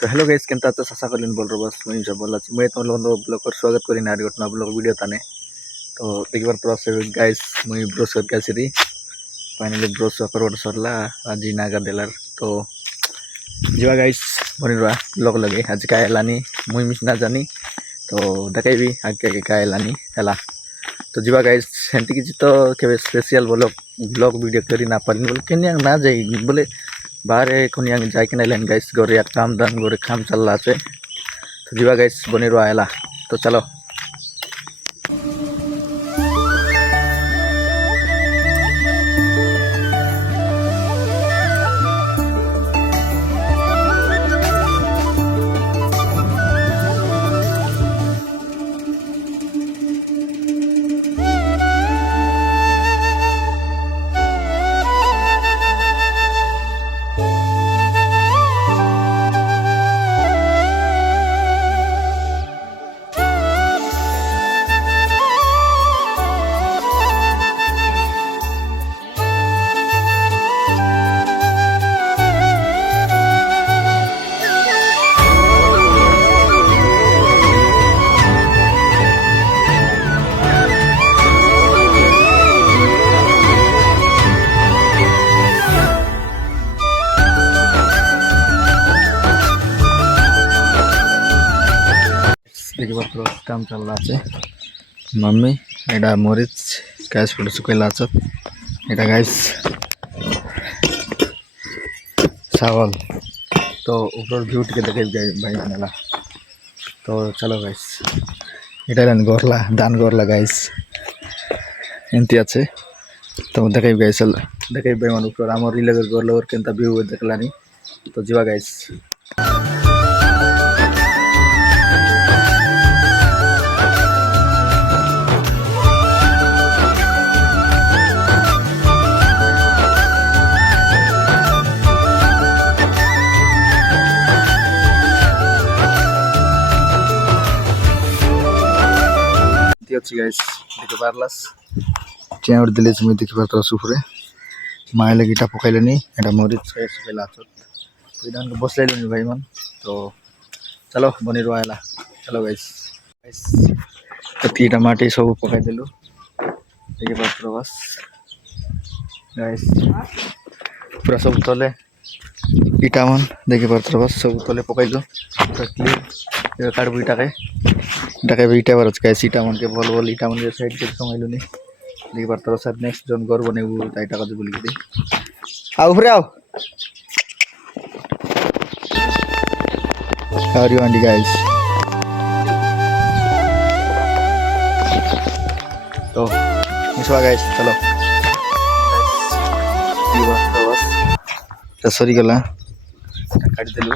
तो hello guys केनता तो आशा करें बोल रहा बस मुझे सब बोला मैं तुम लोगों ब्लॉग कर स्वागत करी ना गोटना ब्लॉग वीडियो ताने तो एक बार तो से गाइस मुझे ब्रश करके आसरी फाइनली ब्रश कर सरला आज नागा देलार तो जीवा गाइस बनी रहा ब्लॉग लगे आज का एलानी मुई मिस ना जानी तो देखेबी आगे का एलानी है तो जीवा गाइस सेंटी किसी तो के स्पेशल ब्लॉग वीडियो करी ना पारी बोले केन ना जाए बोले बाहर एन जाके नाइन गाइस गोरे काम दान गोरे काम चलला तो जीवा गाइस बनी रहा है तो चलो एक बार तो काम चल रहा है मम्मी एडा मरीच गैस फोटो सुखैला एडा गैस चावल तो ऊपर व्यू के देखे भाई बनेला तो चलो गैस एटा गरला दान गरला गैस एमती आछे तो देखे गैस देखे भाई मान ऊपर आम रिलेगर गरल केनता व्यू देखलानी तो जीवा गैस गाइस देखे पारलास टिया दिले मैं देखे पार सुफरे माइले गिटा पकाइलेनी एटा मरीच सुखैला तो इधान को बसलाइलेनी भाई मन तो चलो बनी रहा चलो गाइस गाइस तो तीटा माटी सब पकाई देलु देखे पार बस गाइस पूरा सब तले इटा मन देखे पार बस सब तले पकाइलु क्लीन काटबो इटाके इटा बार गाइस इटा मन के भल भल इटा मन के साइड के समाइलु नि देखे पार सर नेक्स्ट जोन घर बनेबो ताई टाका दे बोली दे आओ ऊपर आओ हाउ यू आंटी गाइस तो मिसवा गाइस चलो तो सरी गला काट देलु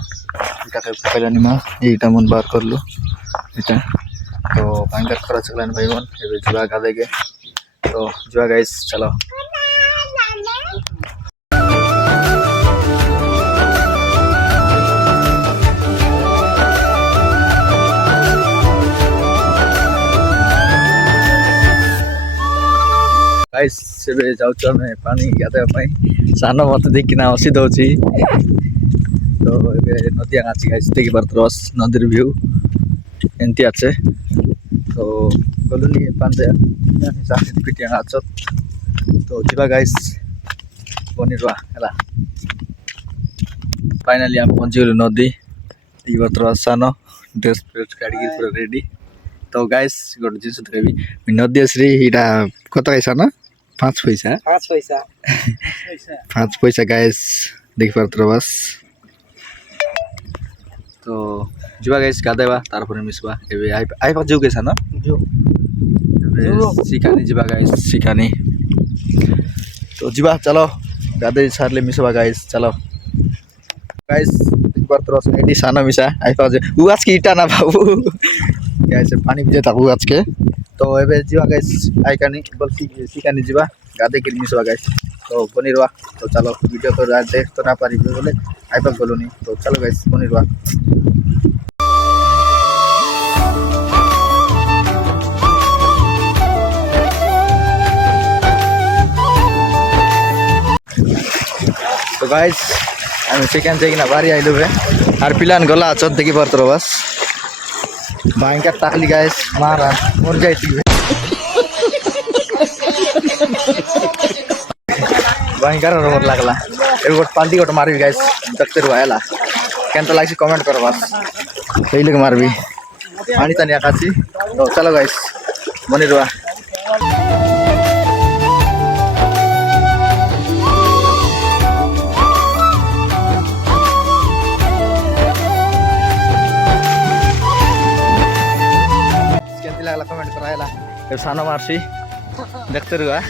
इटा के पकाइलानी मा इटा मन बार करलु इटा तो भयंकर खर्च चलानी भाई मन ए जुआ गादे के तो जुआ गाइस चलो गाइस से जाउछ मैं पानी गादे पाई सानो मत देखिना हसी दउची तो एबे नदी आछि गाइस देखि बरतरस नदीर व्यू एंती आछे तो गलुनी पांदे साथी पिटिया आछत तो जीवा गाइस बनी रहा हैला फाइनली हम पहुंची गलु नदी देखि बरतरस सानो ड्रेस फ्रेस काडी पूरा रेडी तो गाइस गोट जिंस देबी नदी असरी इटा कत गाइस ना 5 पैसा 5 पैसा गाइस देखि बरतरस तो जुआ गाइस गादेबा तारपरे मिसबा एबे आइ पा जो गेसा न जो एबे सिकानी जुआ गाइस सिकानी तो जुआ चलो गादे सारले मिसबा गाइस चलो गाइस एक बार तरस एडी साना मिसा आइ पा उ आज की इटा ना बाबू गाइस पानी बिजे ता उ आज के तो एबे जुआ गाइस आइ कानी बल सिकानी जुआ गादे के मिसबा गाइस तो बनी रहा तो चलो वीडियो को देख तो ना पारी बोले आइ पा गलोनी तो चलो गाइस बनी रहा तो गाइस हामी सेकेन्ड चाहिँ किन बारी आइलु भए আর পিলান গলা আছত দেখি পারতো বাস ভয়ঙ্কর টাকলি গাইস মারা মর যাইতি ভয়ঙ্কর রকম লাগলা এর গোট পাল্টি গোট মারবি গাইস দেখতে রয়ালা কেনতা লাগছে কমেন্ট কর বাস সেই লোক মারবি পানি টানি আকাছি তো চলো গাইস মনে রয়া লাগলা কমেন্ট করাইলা এর সানো মারছি দেখতে রয়া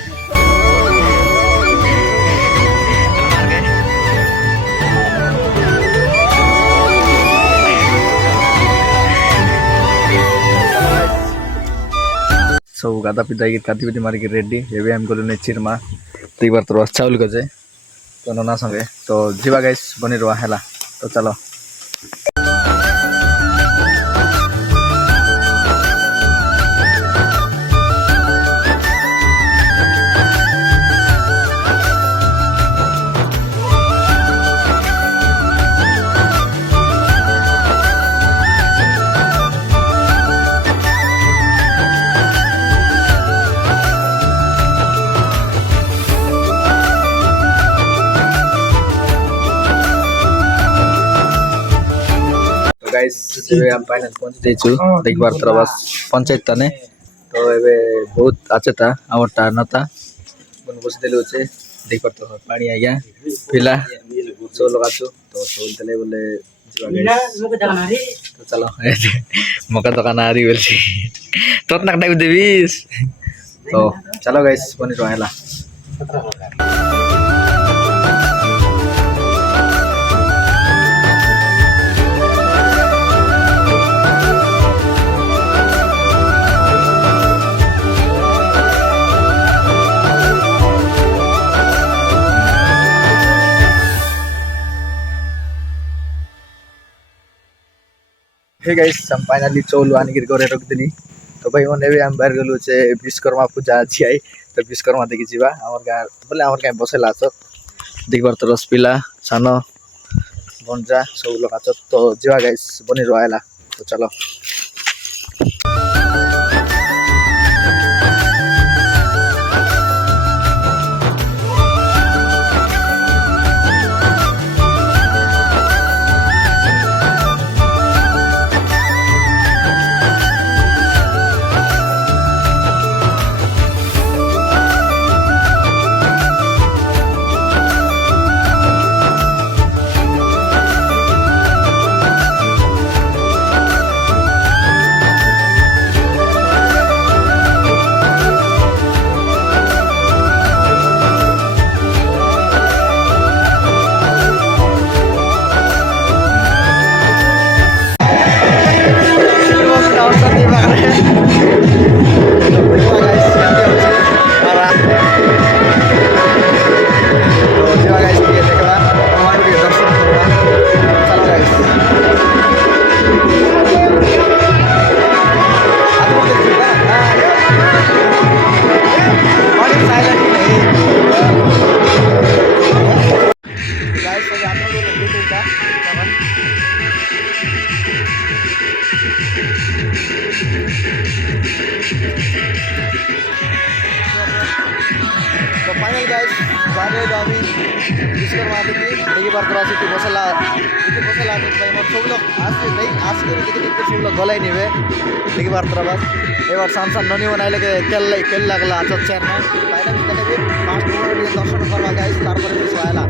सो गादा पिता की काती पिती मारी की रेडी एबे हम गलो ने चिरमा तो एक बार तो चाउल गजे तो नना संगे तो जीवा गाइस बनी रहा हैला तो चलो गाइस एबे हम फाइनल पहुंच देछु देख बार तरह बस पंचायत तने तो एबे बहुत अच्छे था आवटा नता बन बस देले होचे देख बार तो पानी आ गया पिला सो लगाछु तो सोल तले बोले तो चलो मका दुकान आ रही बोलছি तो तक डाक देबिस तो चलो गाइस बनी रहला हे गाइस हम फाइनली चौल आनी करे रख देली तो भाई मन एबे हम बाहर गलु छे विश्वकर्मा पूजा अछि आई तो विश्वकर्मा देखि जीवा हमर गार बोले हमर गाय बसेला छ देखबार तो रस पिला सानो बंजा सब लोग आछ तो जीवा गाइस बनी रहला तो चलो तो फाइनल गाइस बारे दाबी विश्वकर्मा देखि देखि बार तरह से बसला तो भाई मन सब लोग आज नहीं आज के देखि सब लोग गलाई नेबे देखि बार तरह बस एक बार सांसन ननी बनाई लगे केल लागला अच्छा चेयर ना फाइनल कने भी पांच मिनट दर्शन करवा गाइस तार पर भी आयला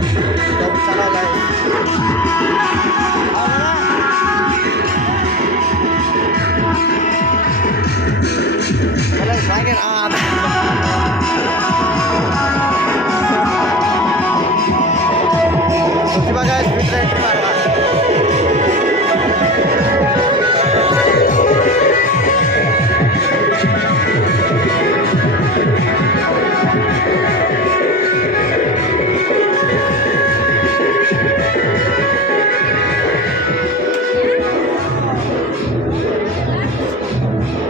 तो चला गाइस चला भागे आ guys, we try to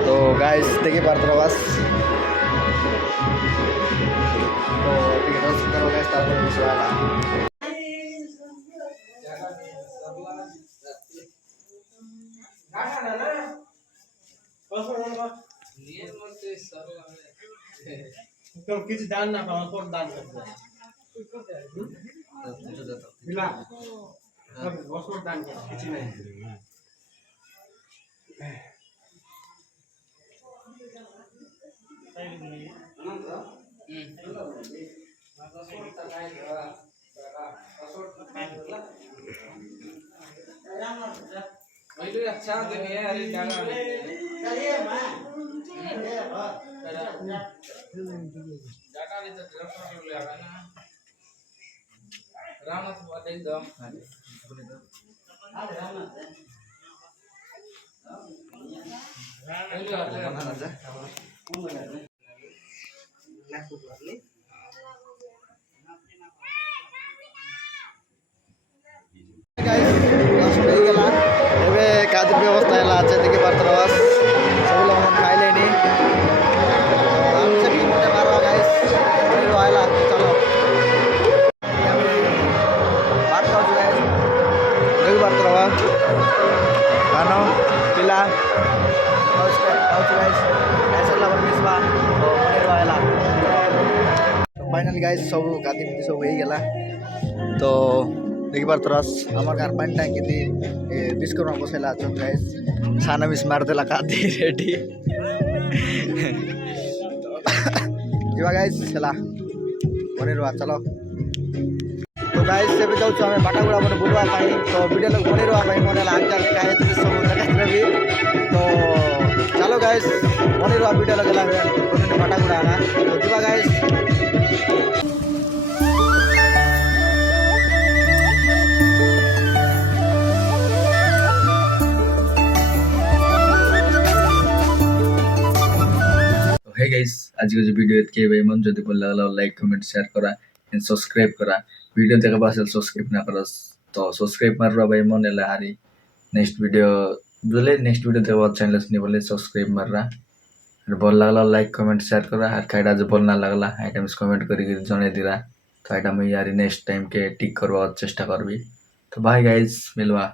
तो गाइस देखिए पार्थ तो কিছু দান না পাওয়া দান করবে বছর দান করে কিছু নাই अच्छा ଏବେ କାଜୁ ବ୍ୟବସ୍ଥା ହେଲା ଅଛି ଦେଖିପାରୁଥିବ ସବୁ ଲୋକ ଖାଇଲେଣି ଆମसे भी मजा मारो गाइस वीडियो आइला चलो बात करो गाइस ଦେଖିପାରୁଥିବ ଖାନ ପିଲା गाइस ऐसा लवर मिसवा मनेर आइला तो फाइनली गाइस सब गादी मिति सब हो गेला तो देखिपार आम गाँव पानी टाँगी बिस्कुट बसैला गाइस साना मिस मारदेला कादी रेडी जीवा गाइस चला बनी रहा चलो तो गाइस से भी जाऊँ आम बाटागुड़ा मैंने बुलवा तो वीडियो लोग बनी रहा मन आजकल क्या सब देखा भी तो चलो गाइस बनी रहा वीडियो लगे बाटागुड़ा आना तो जीवा गाइस हे गाइस आज के जो वीडियो के भाई मन जदि भल लागला लाइक कमेंट शेयर करा एंड सब्सक्राइब करा वीडियो देखा पास सब्सक्राइब ना करस तो सब्सक्राइब माररा भाई मन एला हारी नेक्स्ट वीडियो बोले नेक्स्ट वीडियो देखा चैनल से बोले सब्सक्राइब माररा भल लागला लाइक कमेंट शेयर करा और खाइडा जो भल ना लागला आइटम्स कमेंट करी जने दिरा तो आइटम यारी नेक्स्ट टाइम के टिक करवा चेष्टा करबी तो बाय गाइस मिलवा।